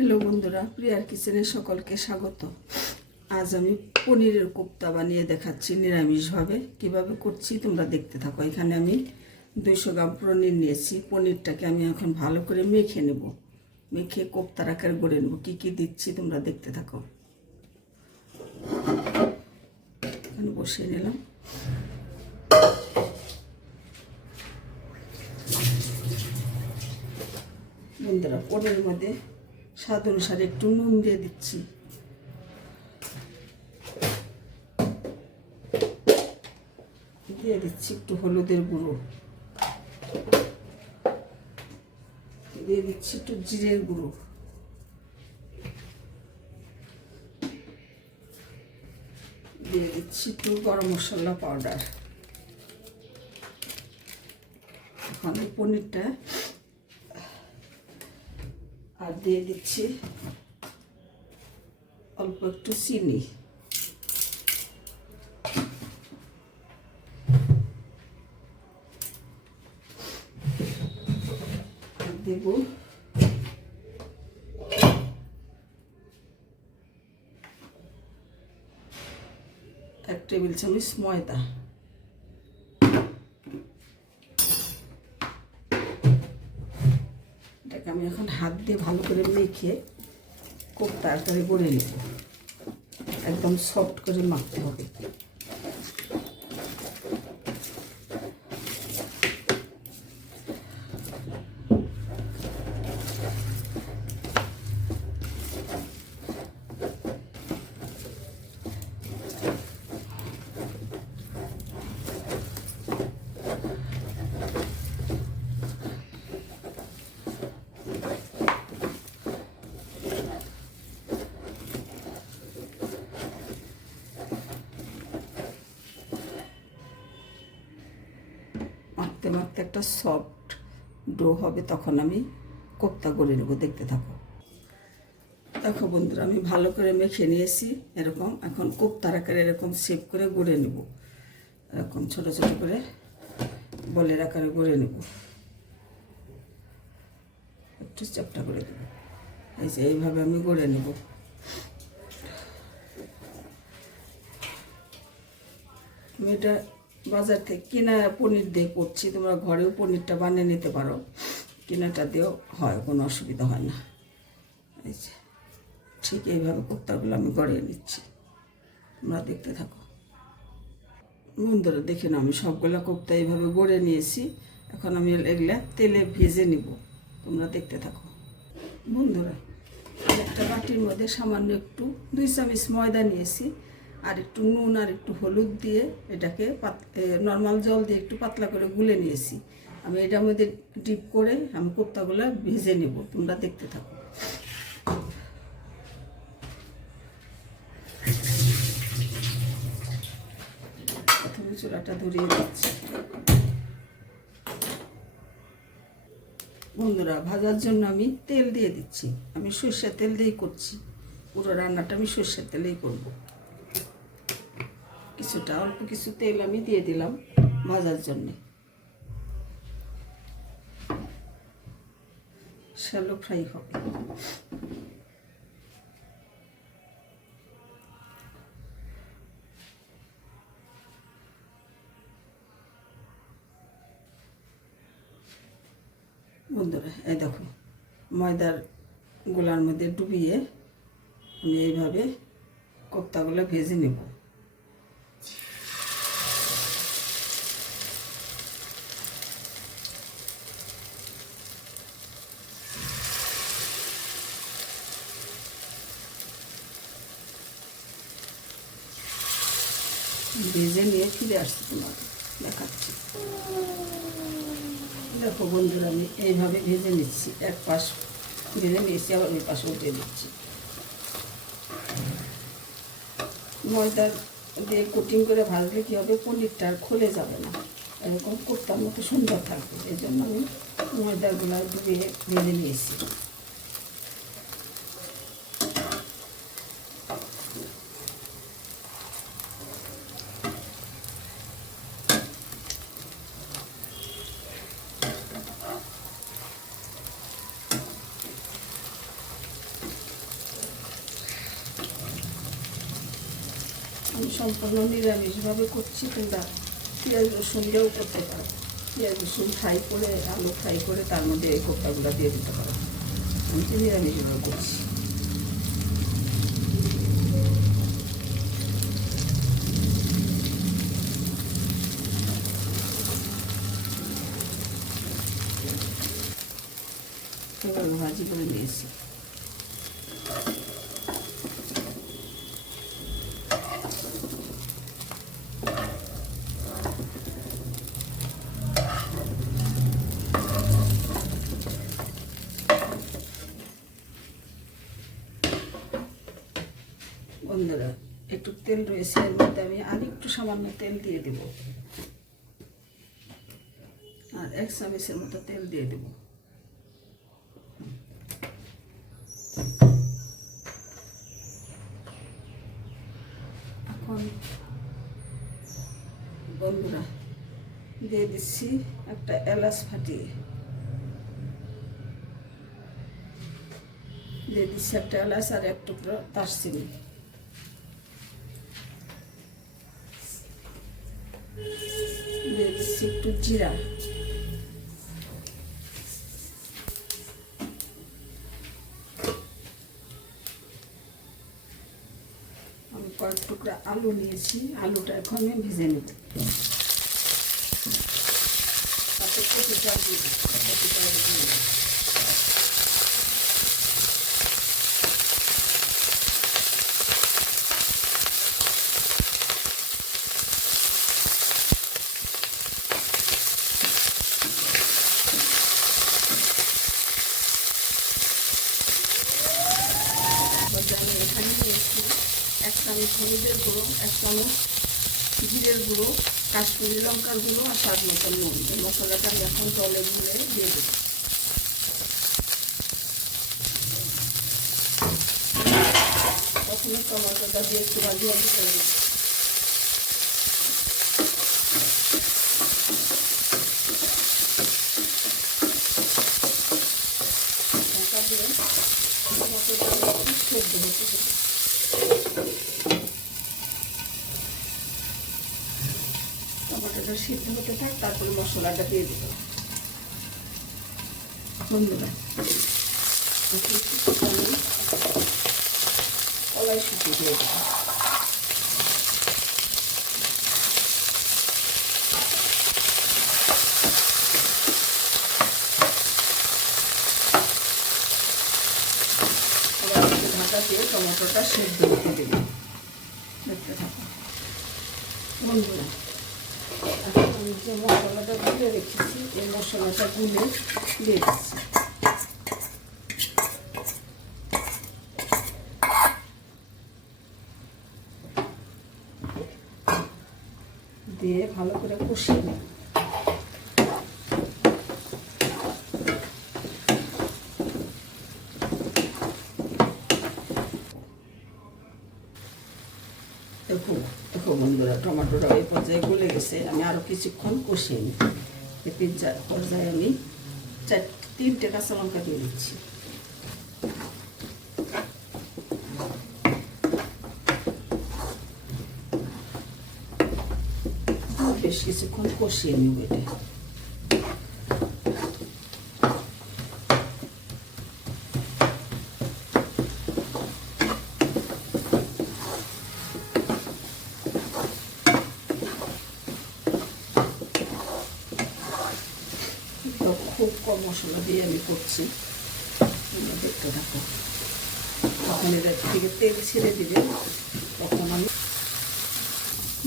Hello বন্ধুরা, প্রিয়ার কিচেনে সকলকে স্বাগত। আজ আমি পনিরের কোপ্তা বানিয়ে দেখাচ্ছি নিরামিষভাবে। কিভাবে করছি তোমরা দেখতে থাকো। এখানে আমি 200 গ্রাম পনির নিয়েছি। পনিরটাকে আমি এখন ভালো করে মেখে নেব। মেখে কোপ্তার আকারে গড়ে নেব। কী কী দিচ্ছি তোমরা দেখতে থাকো। এখানে বসিয়ে নিলাম। বন্ধুরা, পনিরের মধ্যে স্বাদ অনুসারে একটু নুন দিয়ে দিচ্ছি। দিয়ে দিচ্ছি একটু হলুদের গুঁড়ো, দিয়ে দিচ্ছি একটু জিরের গুঁড়ো, দিয়ে দিচ্ছি একটু গরম মশলা পাউডার। এখন এই পনিরটা আর দিয়ে দিচ্ছি অল্প একটু চিনি, দেব 1 টেবিল চামচ ময়দা। এটাকে আমি এখন হাত দিয়ে ভালো করে মেখে কোপ্তা আকারে গড়ে নেব। একদম সফট করে মাখতে হবে। মাখতে মাখতে একটা সফট ডো হবে, তখন আমি কোপ্তা গড়ে নেব। দেখতে থাকো। দেখো বন্ধুরা, আমি ভালো করে মেখে নিয়েছি এরকম। এখন কোপ্তার আকারে এরকম শেপ করে গড়ে নেব। এরকম ছোট ছোট করে বলের আকারে গড়ে নেব। একটু চ্যাপটা করে দেব। এই যে এইভাবে আমি গড়ে নেব। আমি এটা বাজার থেকে কিনা পনির দিয়ে করছি। তোমরা ঘরেও পনিরটা বানিয়ে নিতে পারো। কিনাটা দিয়েও হয়, কোনো অসুবিধা হয় না। এই যে ঠিক এইভাবে কোপ্তাগুলো আমি গড়িয়ে নিচ্ছি। তোমরা দেখতে থাকো। বন্ধুরা দেখে নাও, আমি সবগুলো কোপ্তা এইভাবে গড়ে নিয়েছি। এখন আমি এগুলা তেলে ভেজে নিব। তোমরা দেখতে থাকো। বন্ধুরা, একটা বাটির মধ্যে সামান্য একটু 2 চামচ ময়দা নিয়েছি, আর একটু নুন আর একটু হলুদ দিয়ে এটাকে নর্মাল জল দিয়ে একটু পাতলা করে গুলে নিয়েছি। আমি এটার মধ্যে ডিপ করে আমি কোপ্তাগুলো ভেজে নেব। তোমরা দেখতে থাকো। প্রথমে চুলাটা ধরিয়ে দিচ্ছি। বন্ধুরা, ভাজার জন্য আমি তেল দিয়ে দিচ্ছি। আমি সরষের তেল দিয়েই করছি। পুরো রান্নাটা আমি সরষের তেলেই করব। কিছুটা অল্প কিছু তেল আমি দিয়ে দিলাম ভাজার জন্যে। শ্যালো ফ্রাই হবে। বন্ধুরা, এই দেখো, ময়দার গোলার মধ্যে ডুবিয়ে আমি এইভাবে কোপ্তাগুলো ভেজে নেব। ভেজে নিয়ে ফিরে আসছি, তোমাকে দেখাচ্ছি। দেখো বন্ধুরা, আমি এইভাবে ভেজে নিচ্ছি। এক পাশ ভেজে নিয়েছি, আবার ওই পাশে উল্টে দিচ্ছি। ময়দার দিয়ে কোটিং করে ভাজলে কী হবে, পনিরটা আর খুলে যাবে না, এরকম কোপ্তার মতো সুন্দর থাকবে। এই জন্য আমি ময়দাগুলো ডুবিয়ে ভেজে নিয়েছি। সম্পূর্ণ নিরামিষভাবে করছি, তোমরা পেঁয়াজ রসুন দিয়েও করতে পারো। পেঁয়াজ রসুন ফ্রাই করে, আলু ফ্রাই করে তার মধ্যে এই কোপ্তাগুলো দিয়ে দিতে পারো। আমি তো নিরামিষভাবে করছি। এবার ভাজি করে নিয়েছি। বন্ধুরা, একটু তেল রয়েছে, এর মধ্যে আমি আর একটু সামান্য তেল দিয়ে দেব, আর 1 চামচের মতো তেল দিয়ে দেব। এখন বন্ধুরা দিয়ে দিচ্ছি একটা এলাচ ফাটিয়ে, দিয়ে দিচ্ছি একটা এলাচ আর 1 টুকরো দারচিনি, দিয়ে দিচ্ছি একটু জিরা, আমি কয়েক টুকরা আলু নিয়েছি, আলুটা এখন আমি ভেজে নেব। তাতে কপিটা দিয়ে দেব, কপিটা দিয়ে দেব। আমি এখানে নিয়েছি 1 চামচ হলুদের গুঁড়ো, 1 চামচ জিরের গুঁড়ো, কাশ্মীরি লঙ্কার গুঁড়ো আর স্বাদ মতন নুন। এই মশলাটা আমি এখন জলে গুলে দিয়ে দেবো। প্রথমে টমেটোটা দিয়ে একটু ভাজি ভাজি করে দেবো। লঙ্কা দিয়ে টমেটোটা সেদ্ধ হতে দেবো। টমেটোটা সিদ্ধ হতে থাক, তারপরে মশলাটা দিয়ে দেব। বন্ধুরা, কলাই শুকিয়ে দিয়ে দেবো। ঢাকা দিয়ে টমেটোটা সেদ্ধ হতে দেব। দেখতে থাকো বন্ধুরা। আমি যে মশলাটা গুলে রেখেছি, এই মশলাটা গুলে দিয়ে দিচ্ছি। দিয়ে ভালো করে কষিয়ে নেব। দেখো দেখো বন্ধুরা, টমেটোটা এই পর্যায়ে গলে গেছে। আমি আরও কিছুক্ষণ কষিয়ে নিই। এই পর্যায়ে আমি 3টে কাঁচা লঙ্কা দিয়ে দিচ্ছি। বেশ কিছুক্ষণ কষিয়ে নিব এটা। খুব কম মশলা দিয়ে আমি করছি, দেখতে থাকো। তখন এটা থেকে তেল ছেড়ে দিবে, তখন আমি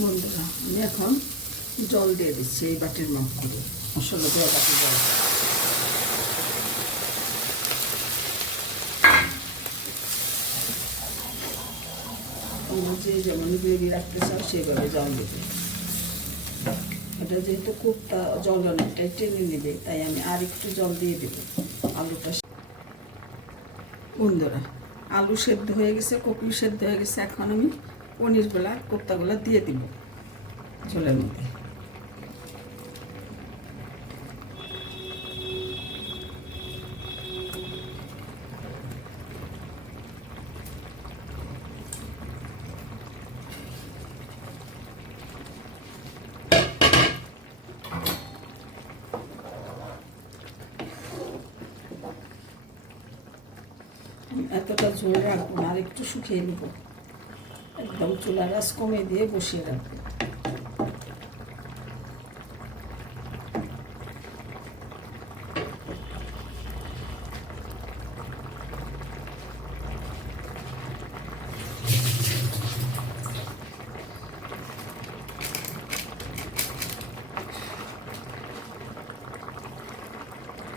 বন্ধুরা আমি এখন জল দিয়ে দিচ্ছি এই বাটির মাপ করে, মশলা দেওয়া বাটি জল। তোমরা যে যেমন গ্রেভি রাখতে চাও সেইভাবে জল দেবে। এটা যেহেতু কোপ্তা জল অনেকটাই টেনে নেবে, তাই আমি আর একটু জল দিয়ে দেব। আলুটা বন্ধুরা, আলু সেদ্ধ হয়ে গেছে, কপি সেদ্ধ হয়ে গেছে। এখন আমি পনিরগুলা কোপ্তাগুলা দিয়ে দিব ঝোলের মধ্যে। এতটা ঝোল রাখবো না, আর একটু শুকিয়ে নেব। একদম চুলার আঁচ কমে দিয়ে বসিয়ে রাখবো।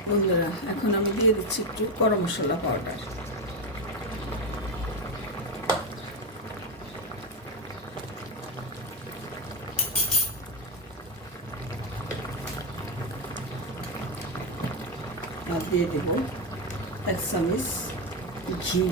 বন্ধুরা, এখন আমি দিয়ে দিচ্ছি একটু গরম মশলা পাউডার। আর দিয়ে দেব 1 চামচ ঘি।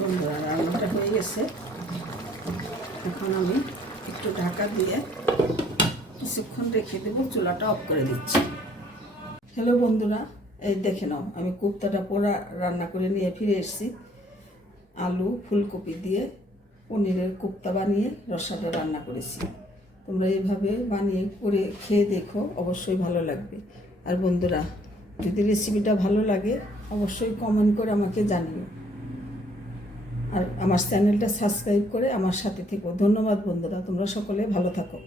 বন্ধুরা, রান্নাটা হয়ে গেছে। এখন আমি একটু ঢাকা দিয়ে কিছুক্ষণ রেখে দেবো, চুলাটা অফ করে দিচ্ছি। হ্যালো বন্ধুরা, এই দেখে নাও, আমি কোপ্তাটা পোড়া রান্না করে নিয়ে ফিরে এসেছি। আলু ফুলকপি দিয়ে পনিরের কোপ্তা বানিয়ে রসাটা রান্না করেছি। তোমরা এইভাবে বানিয়ে করে খেয়ে দেখো, অবশ্যই ভালো লাগবে। আর বন্ধুরা, যদি রেসিপিটা ভালো লাগে অবশ্যই কমেন্ট করে আমাকে জানিও। আর আমার চ্যানেলটা সাবস্ক্রাইব করে আমার সাথে থেকো। ধন্যবাদ বন্ধুরা, তোমরা সকলে ভালো থাকো।